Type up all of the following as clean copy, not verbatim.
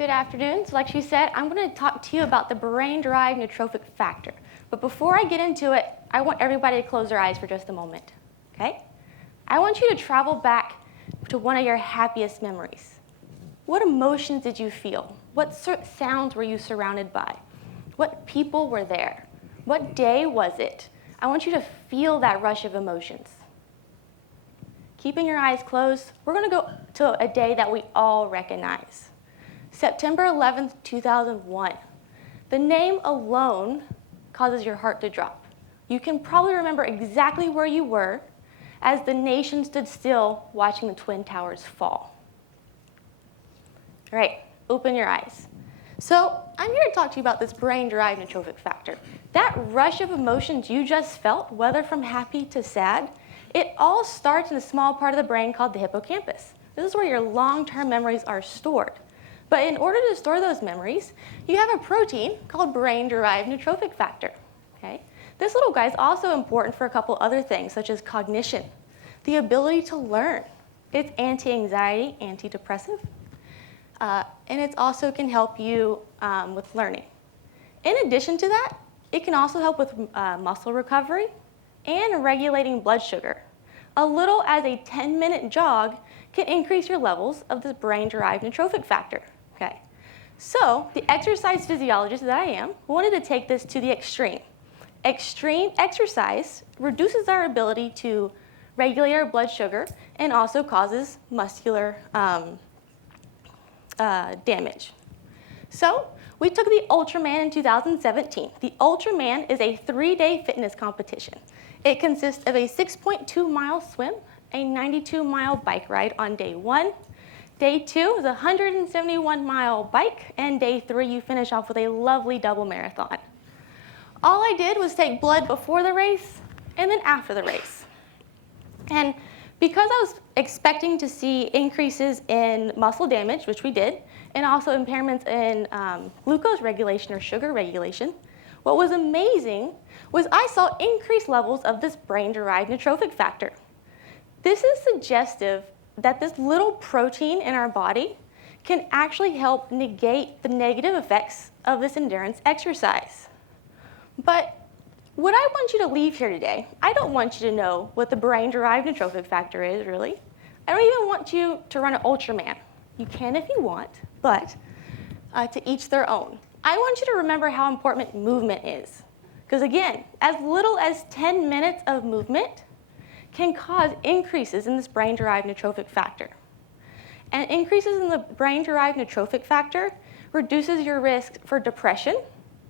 Good afternoon. So like she said, I'm going to talk to you about the brain-derived neurotrophic factor. But before I get into it, I want everybody to close their eyes for just a moment, okay? I want you to travel back to one of your happiest memories. What emotions did you feel? What sounds were you surrounded by? What people were there? What day was it? I want you to feel that rush of emotions. Keeping your eyes closed, we're going to go to a day that we all recognize. September 11th, 2001. The name alone causes your heart to drop. You can probably remember exactly where you were as the nation stood still watching the Twin Towers fall. All right, open your eyes. So I'm here to talk to you about this brain-derived neurotrophic factor. That rush of emotions you just felt, whether from happy to sad, it all starts in a small part of the brain called the hippocampus. This is where your long-term memories are stored. But in order to store those memories, you have a protein called brain-derived neurotrophic factor. Okay? This little guy is also important for a couple other things, such as cognition, the ability to learn. It's anti-anxiety, antidepressive, and it also can help you with learning. In addition to that, it can also help with muscle recovery and regulating blood sugar. A little as a 10-minute jog can increase your levels of this brain-derived neurotrophic factor. Okay. So the exercise physiologist that I am wanted to take this to the extreme. Extreme exercise reduces our ability to regulate our blood sugar and also causes muscular damage. So we took the Ultraman in 2017. The Ultraman is a 3-day fitness competition. It consists of a 6.2-mile swim, a 92-mile bike ride on day 1. Day 2 is a 171-mile bike, and day 3 you finish off with a lovely double marathon. All I did was take blood before the race and then after the race. And because I was expecting to see increases in muscle damage, which we did, and also impairments in glucose regulation or sugar regulation, what was amazing was I saw increased levels of this brain-derived neurotrophic factor. This is suggestive that this little protein in our body can actually help negate the negative effects of this endurance exercise. But what I want you to leave here today, I don't want you to know what the brain-derived neurotrophic factor is, really. I don't even want you to run an Ultraman. You can if you want, but to each their own. I want you to remember how important movement is. Because again, as little as 10 minutes of movement can cause increases in this brain-derived neurotrophic factor. And increases in the brain-derived neurotrophic factor reduces your risk for depression,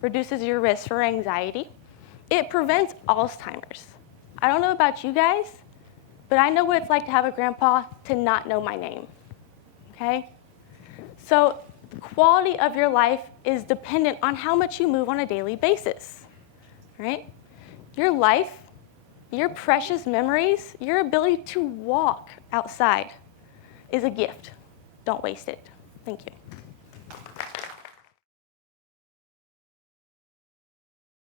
reduces your risk for anxiety. It prevents Alzheimer's. I don't know about you guys, but I know what it's like to have a grandpa to not know my name, okay? So the quality of your life is dependent on how much you move on a daily basis, right? Your life, your precious memories, your ability to walk outside is a gift. Don't waste it. Thank you.